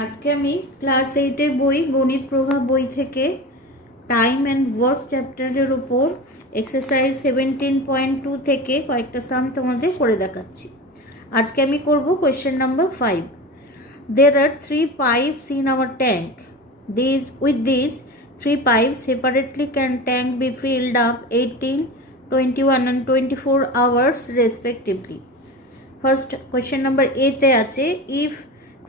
आज के आमी क्लास 8 বই গণিত প্রভাব বই থেকে টাইম অ্যান্ড ওয়ার্ক চ্যাপ্টারের উপর এক্সারসাইজ 17.2 থেকে কয়েকটা সাম তোমাদের করে দেখাচ্ছি। আজকে আমি করব question number 5। There are 3 pipes in our tank. With these 3 pipes separately can tank be filled up 18, 21 and 24 hours respectively. First question number A তে আছে if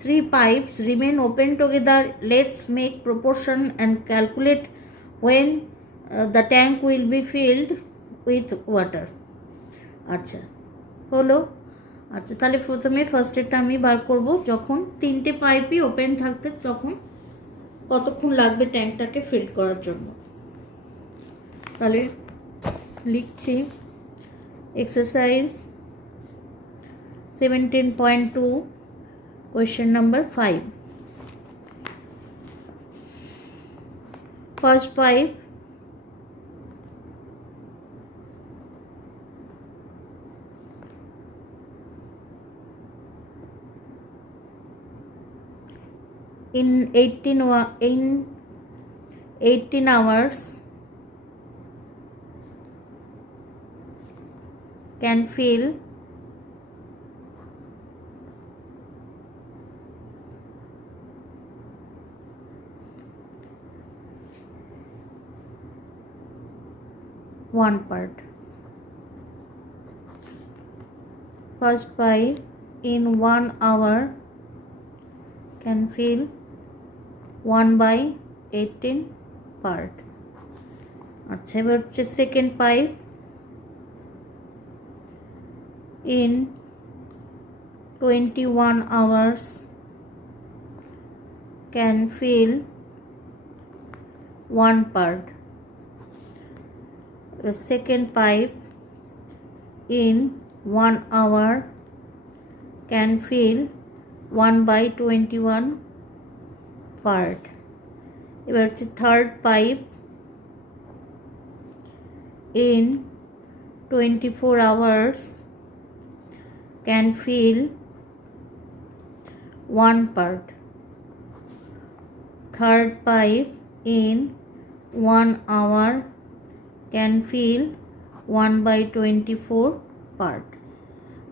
3 pipes remain open together, let's make proportion and calculate when the tank will be filled with water. আচ্ছা হলো। আচ্ছা তাহলে প্রথমে ফার্স্টেরটা আমি বার করব, যখন 3টে পাইপই ওপেন থাকতে তখন কতক্ষণ লাগবে ট্যাঙ্কটাকে ফিল করার জন্য। তাহলে লিখছি exercise 17.2 question number 5. First pipe in 18 hours can fill 1 part. First pipe in 1 hour can fill 1/18 part. আচ্ছা এবার হচ্ছে second pipe in 21 hours can fill 1 part. The second pipe in 1 hour can fill 1/21 part. এবার হচ্ছে third pipe in 24 hours can fill 1 part. Third pipe in 1 hour can fill 1/24 part.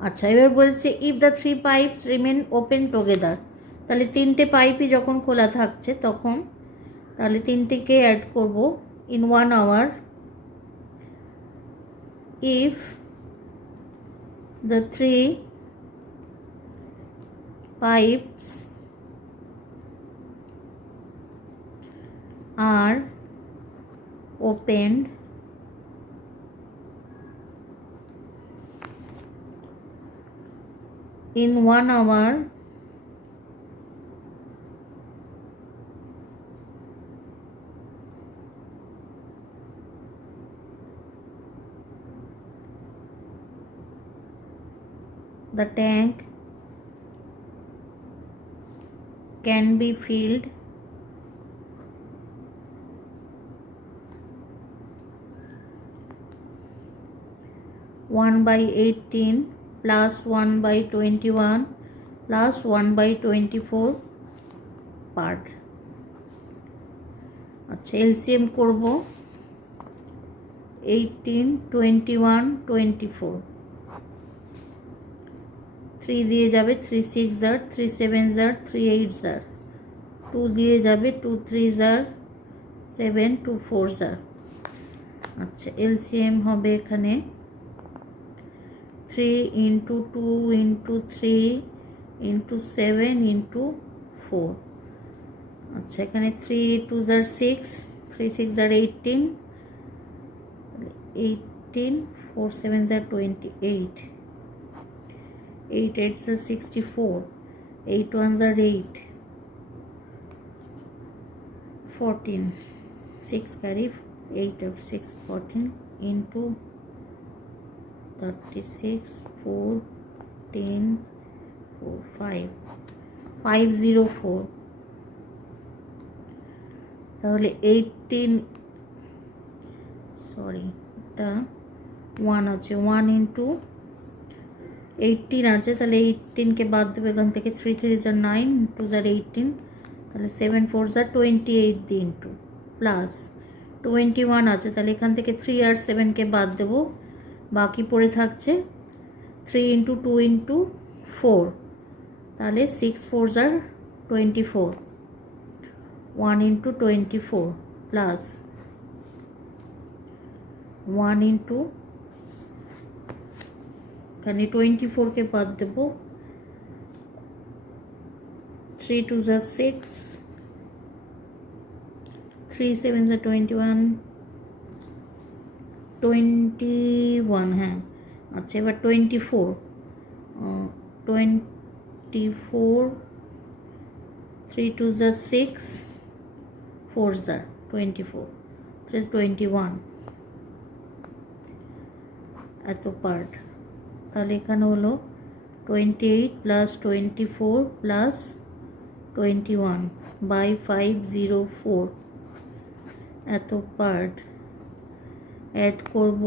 আচ্ছা এবার বলছে if the 3 pipes remain open together, তাহলে 3টে পাইপই যখন খোলা থাকছে তখন তাহলে 3টিকে অ্যাড করব in 1 hour. If the 3 pipes are opened in 1 hour, the tank can be filled 1/18 plus 1/21 plus 1/24 part. আচ্ছা এলসিএম করব 18, 21, 24, 3 দিয়ে যাবে 3 6 জার, 3 7 জার, 3 8 জার, 2 দিয়ে যাবে 2 3 জার, 7 2 4 জার। আচ্ছা এলসিএম হবে এখানে 3 into 2 into 3 into 7 into 4। আচ্ছা এখানে 3 2 জার 6, 3 6 জার 18, 18 4 7 জার 28, 8 8 জার 64, 8 1 জার 8, 14, 6 carry 8 of 6 14 into 36 4 10 4 5 504। তাহলে 18 সরি এটা 1 আছে 1 into 18 আছে, তাহলে 18কে বাদ দেবে এখান থেকে। 3 3 is 9, 2 is 18, তাহলে 7 4 is 28 দিয়ে ইন্টু প্লাস 21 আছে, তাহলে এখান থেকে 3 আর 7কে বাদ দেবো, বাকি পড়ে থাকছে 3 ইন্টু 2 ইন্টু 4, তাহলে 6 4 is 24, 1 ইন্টু 24 প্লাস 1 ইন্টু এখানে 24কে বাদ দেবো, 3 2 is 6, 3 7 is 21, 21 হ্যাঁ আচ্ছা। এবার 24, 3 2 is 6, 4 is 24, 3 21 এত পার্ট। তাহলে এখানে হলো 28 প্লাস 24 প্লাস 21 বাই 504 এত পার্ট। অ্যাড করব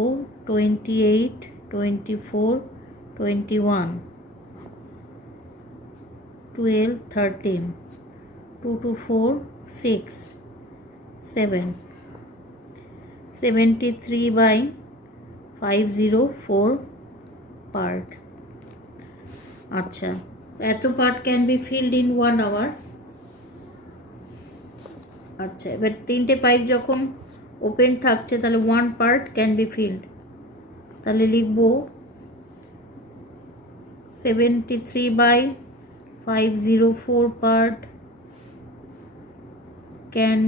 28 24 21 12 13, 2 2 4 6 7, 73 বাই 504 পার্ট। আচ্ছা, এত part can be filled in 1 hour. আচ্ছা, এবার 3টে পাইপ যখন ওপেন থাকছে তাহলে 1 পার্ট ক্যান বি ফিল্ড, তাহলে লিখব 73 by 504 part can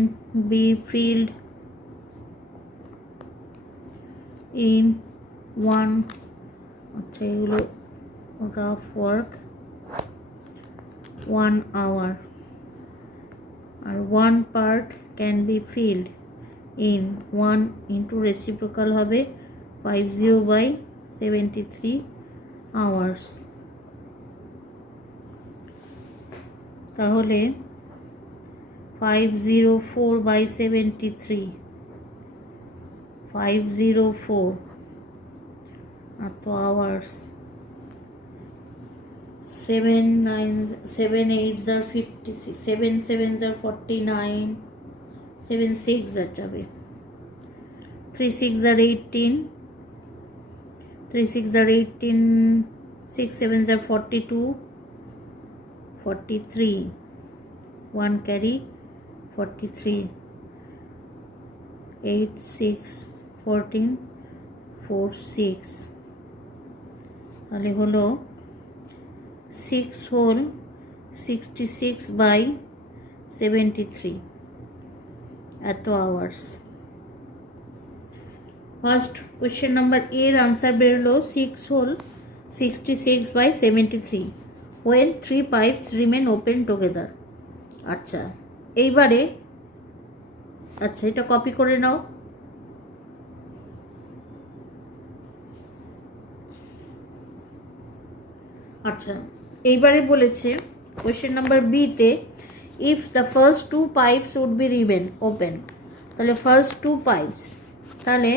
be filled in 1, আচ্ছা এগুলো রাফ ওয়ার্ক, 1 আওয়ার। আর 1 part can be filled in 1 into reciprocal হবে 50 বাই 73 আওয়ার্স। তাহলে 504 বাই 73, 504 এত আওয়ার্স, 7 8 are 56, 7 7 are 49, 7 6 যাবে, 3 6 are 18, 3 6 are 18, 6 7 are 42, 43, 1 carry 43, 8 6 14 4 6, তাহলে হলো 6 হোল 66 বাই 73 এত আওয়ার্স। ফার্স্ট কোয়েশ্চেন নাম্বার এর আনসার বেরোলো 6 whole 66 by 73 when 3 pipes remain open together। আচ্ছা, এইবারে আচ্ছা এটা কপি করে নাও। আচ্ছা, এইবারে বলেছে কোয়েশ্চেন নাম্বার বিতে if the first 2 pipes would be remain open, তাহলে ফার্স্ট 2 পাইপস, তাহলে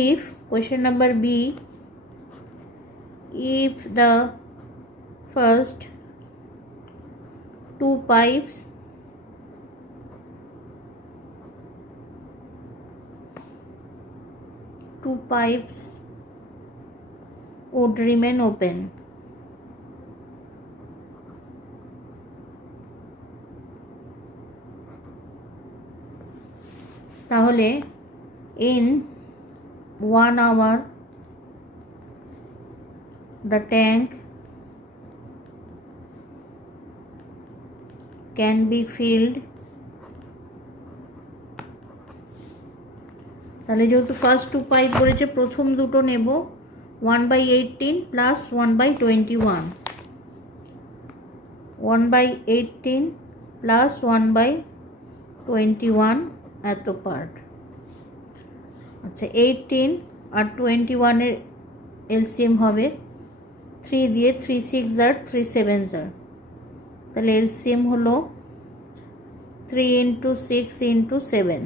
if question number B if the first 2 pipes would remain open, তাহলে in 1 hour the tank can be filled, তাহলে যেহেতু ফার্স্ট 2 পাইপ বলেছে প্রথম দুটো নেব 1/18 প্লাস 1/21, 1/18 প্লাস 1/21 এত পার্ট। আচ্ছা, 18 আর 21 এর এলসিএম হবে 3 দিয়ে 3 6 আর 3 7 আর, তাহলে এলসিএম হলো 3 ইন্টু 6 ইন্টু 7,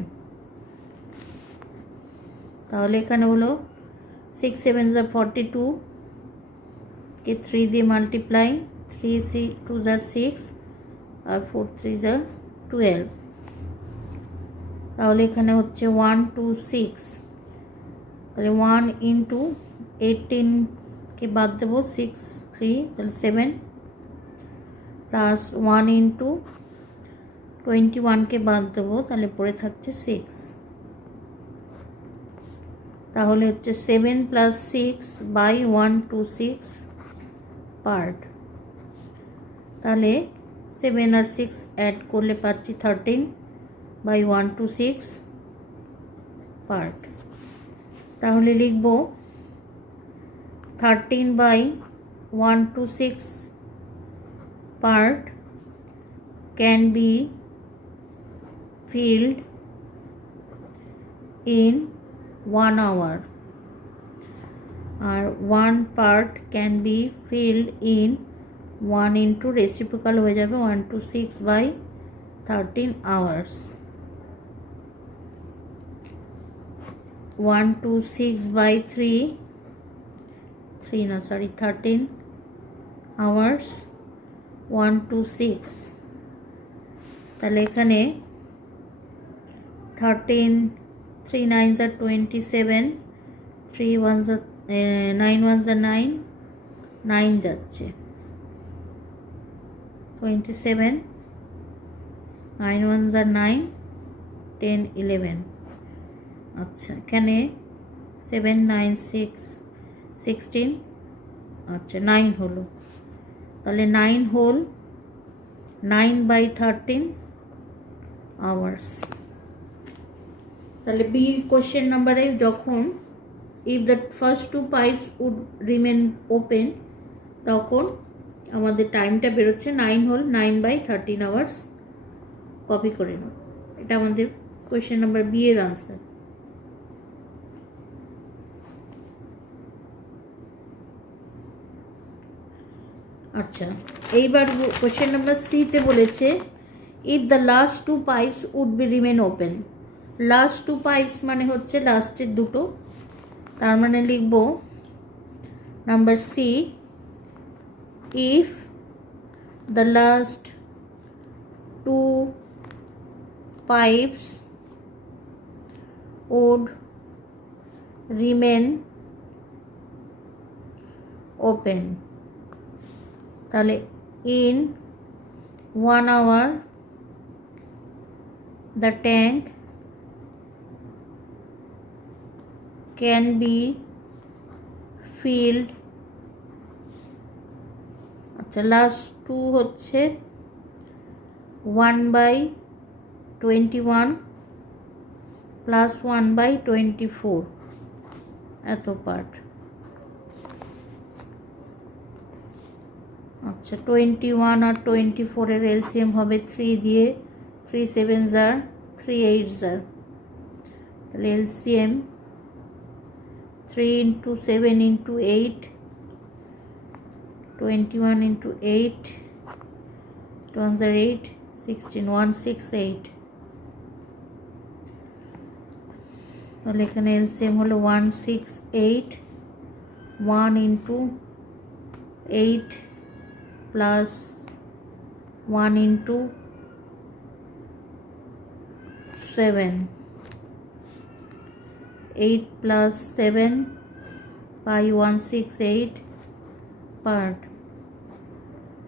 তাহলে এখানে হলো 6 7 42, কে 3 দিয়ে মাল্টিপ্লাই, 3 2 যা 6 আর 4 3 যা 12, তাহলে এখানে হচ্ছে 1 2 6, তাহলে 1 ইন্টু 18কে বাদ দেবো 6 3, তাহলে 7 প্লাস 1 ইন্টু 21কে বাদ দেবো, তাহলে পড়ে থাকছে 6, তাহলে হচ্ছে 7 প্লাস 6 বাই 126 পার্ট, তাহলে 7 আর 6 অ্যাড করলে পাচ্ছি 13 বাই 126 পার্ট, তাহলে লিখব 13 by 126 part can be filled in 1 hour, আর 1 part can be filled in 1 into reciprocal হয়ে যাবে 126 by 13 hours, 126 by 13 hours 126, তাহলে এখানে 13 3 9s are 27, 3 1s are 9 1s are 9, 9 যাচ্ছে 27, 9 1s are 9, 10 11, আচ্ছা এখানে 7 9 6 16, আচ্ছা 9 হলো, তাহলে 9 হোল 9 by 13 hours, তাহলে বি কোশ্চেন নাম্বারে যখন if the first two pipes would remain open, তখন আমাদের টাইমটা বেরোচ্ছে 9 হোল 9 by 13 hours, কপি করে নাও, এটা আমাদের কোশ্চেন নাম্বার বি এর আনসার। আচ্ছা এইবার কোশ্চেন নাম্বার সিতে বলেছে if the last two pipes would be remain open, last two pipes মানে হচ্ছে লাস্টের দুটো, তার মানে লিখব number C if the last two pipes would remain open, তাহলে in 1 hour the tank can be filled, আচ্ছা লাস্ট টু হচ্ছে 1 by 21 প্লাস 1 by 24, এত পার্ট, আচ্ছা 21 আর 24 এর এলসিএম হবে 3 দিয়ে, 3 7s are 3 8s are, তাহলে LCM 3 into 7 into 8, 21 into 8, 2s are 8, 16 168, তাহলে এখানে এলসিএম হলো 168, 1 into 8 plus 1 into 7, 8 plus 7 by 168 part,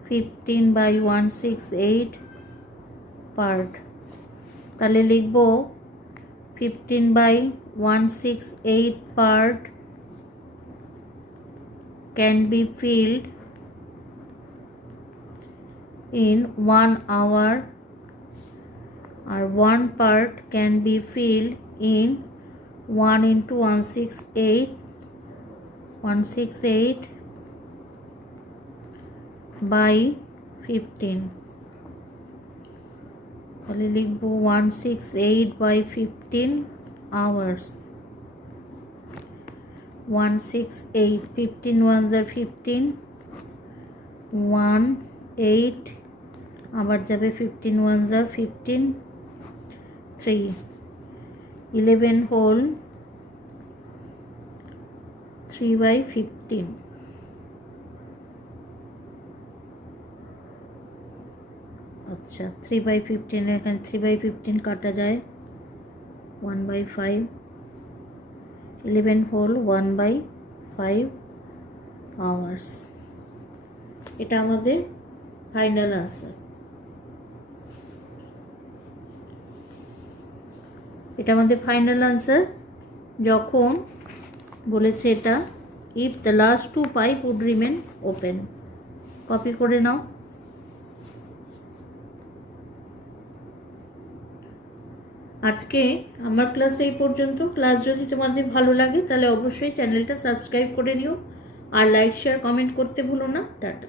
15 by 168 part, তাহলে লিখব 15 by 168 part can be filled in 1 hour, or 1 part can be filled in 1 into 168 by 15, তাহলে লিখব 168 by 15 hours, 168, 15 ones are 15, 1 8 আবার যাবে 15 ones are 15, 3 11 whole 3 by 15, আচ্ছা 3/15 এখানে 3/15 কাটা যায় 1/5 11 হোল 1/5 আওয়ার্স। এটা আমাদের ফাইনাল আনসার। এটা আমাদের ফাইনাল আনসার। যখন বলেছে এটা if the last 2 pipe would remain open. Copy করে নাও। আজকে আমার ক্লাস এই পর্যন্ত। ক্লাস যদি তোমাদের ভালো লাগে তাহলে অবশ্যই চ্যানেলটা সাবস্ক্রাইব করে নিও আর লাইক শেয়ার কমেন্ট করতে ভুলো না। টাটা।